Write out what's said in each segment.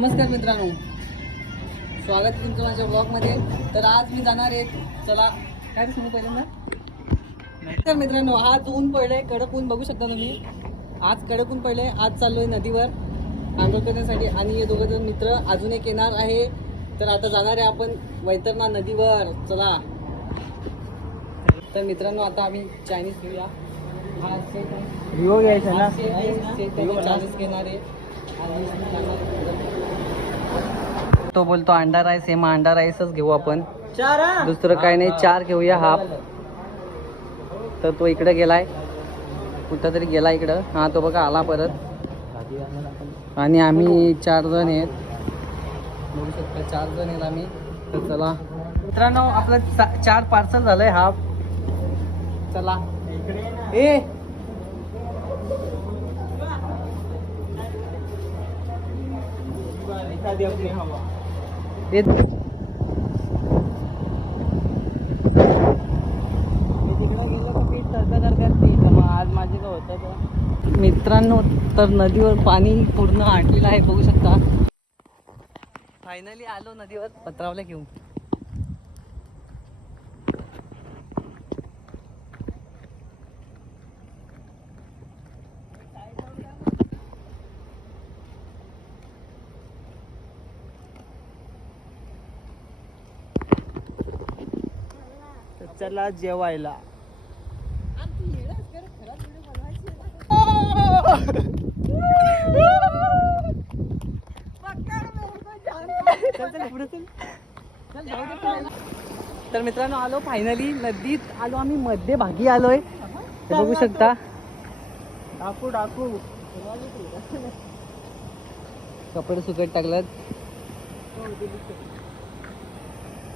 नमस्कार मित्रांनो. स्वागत आहे तुमचं माझ्या ब्लॉगमध्ये तर आज मी जाणार आहे चला काय सांगू पहिल्यांदा? तर मित्रांनो आज ऊन पडलंय कडक ऊन बघू शकता तुम्ही. आज कडक ऊन पडलंय आज चाललोय नदीवर. आंघोळ करण्यासाठी आणि हे दोघं जण मित्र अजून एक येणार आहे. तर आता जाणार आहे आपण वैतरणा नदीवर. चला. तर मित्रांनो आता आम्ही चायनीज घेऊया विवो घ्यायचा ना चाळीस घेणार आहे तो बोलतो अंडा राईस हे मग अंडा राईसच घेऊ आपण. चार! दुसरं काय नाही चार घेऊया हाफ तर तो इकडे गेलाय. कुठं तरी गेला इकडं. हा तो बघा आला परत. आणि आम्ही चार जण आहेत. बघू शकता चार जण आहेत आम्ही. तर चला. मित्रांनो आपलं चा- चार पार्सल झालंय हाफ चला. हवा ए. तिकडे गेलो मग आज मित्रांनो तर नदीवर पाणी पूर्ण आटलेलं आहे बघू शकता. फायनली आलो नदीवर पत्रावला घेऊन. तर चला जेवायला. तर मित्रांनो आलो फायनली नदीत आलो आम्ही मध्य भागी आलोय. बघू शकता. डाकू डाकू. कपडे सुकट टाकलात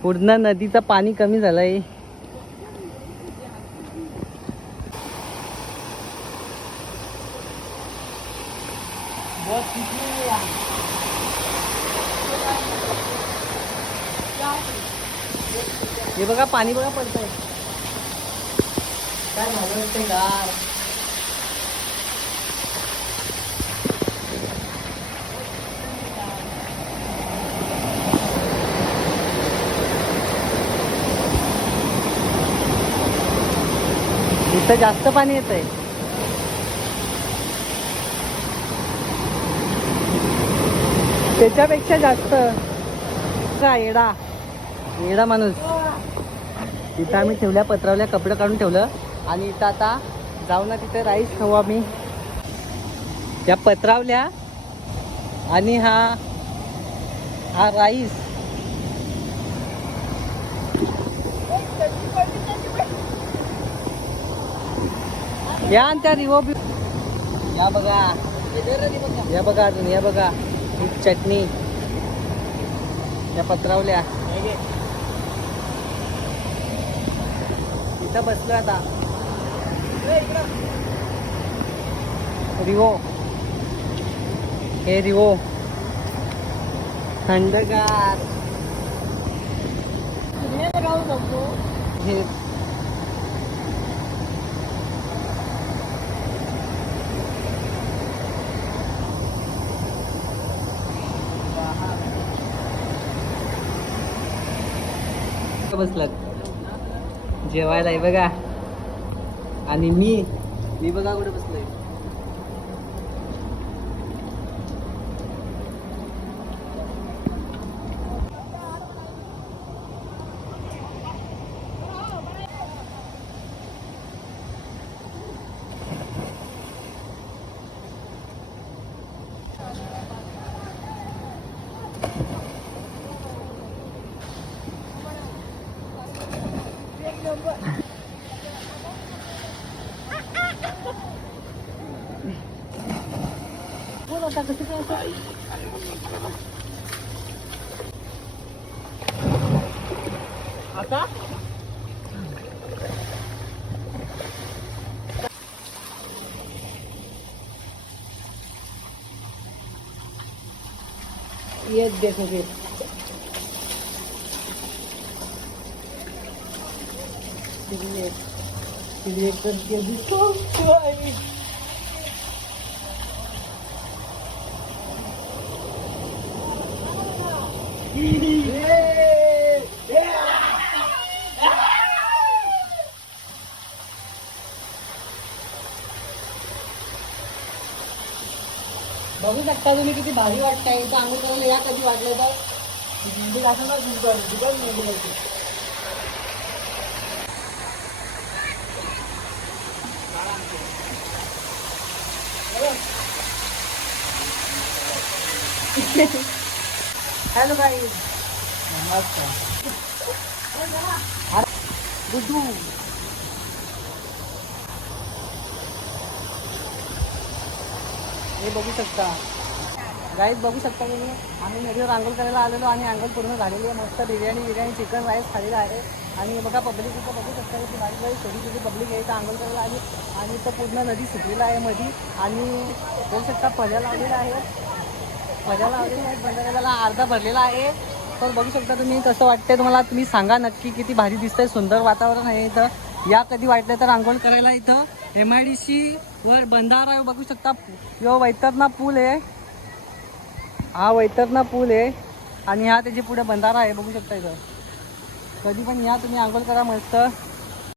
पूर्ण नदीचं पाणी कमी झालंय. हे बघा पाणी बघा पडतंय. काय झालं ते गार इथं जास्त पाणी येत आहे त्याच्यापेक्षा जास्त. का येडा. येडा माणूस. तिथं आम्ही ठेवल्या पत्रावल्या कपडे काढून ठेवलं. आणि इथं आता जाऊ ना तिथे राईस खाऊ आम्ही. या पत्रावल्या आणि हा हा राईस. या त्या रिवो या बघा. या बघा अजून या बघा. ही चटणी. या पत्रावल्या. इथं बसलो आता. रिवो हे रिवो थंडगार. हे बसलात? जेवायला आहे बघा. आणि मी मी बघा कुठे बसलोय. não, aqui dentro. Ah, tá? E é desse jeito. Desse jeito. Desse eu desconfio aí. बघू शकता तुम्ही किती भारी वाटतंय इथं आंघोळ करायला या कधी वाटलं तर मेहंदी घालून ना दुकान मेहंदी घालते. हॅलो गाई नमस्कार गुड्डू. हे बघू शकता. गाईत बघू शकता तुम्ही. आम्ही नदीवर आंघोळ करायला आलेलो आणि आंघोळ पूर्ण झालेली आहे. मस्त बिर्याणी बिर्याणी चिकन राईस खालेला आहे. आणि बघा पब्लिक इथं बघू शकता की बारीक बारीक छोटी छोटी पब्लिक आहे. इथं आंघोळ करायला आली. आणि इथं पूर्ण नदी सुटलेला आहे मधी. आणि बघू शकता पजा लावलेला आहे. मजाला बंधाऱ्याला अर्धा भरलेला आहे. तर बघू शकता तुम्ही कसं वाटतंय तुम्हाला. तुम्ही सांगा नक्की किती भारी दिसतंय. सुंदर वातावरण आहे इथं. या कधी वाटलं तर आंघोळ करायला इथं. एम आय डी सी वर बंधारा आहे. बघू शकता. यो वैतरणा पूल आहे. हा वैतरणा पूल आहे. आणि हा त्याच्या पुढे बंधारा आहे. बघू शकता इथं. कधी पण या. तुम्ही आंघोळ करा मस्त.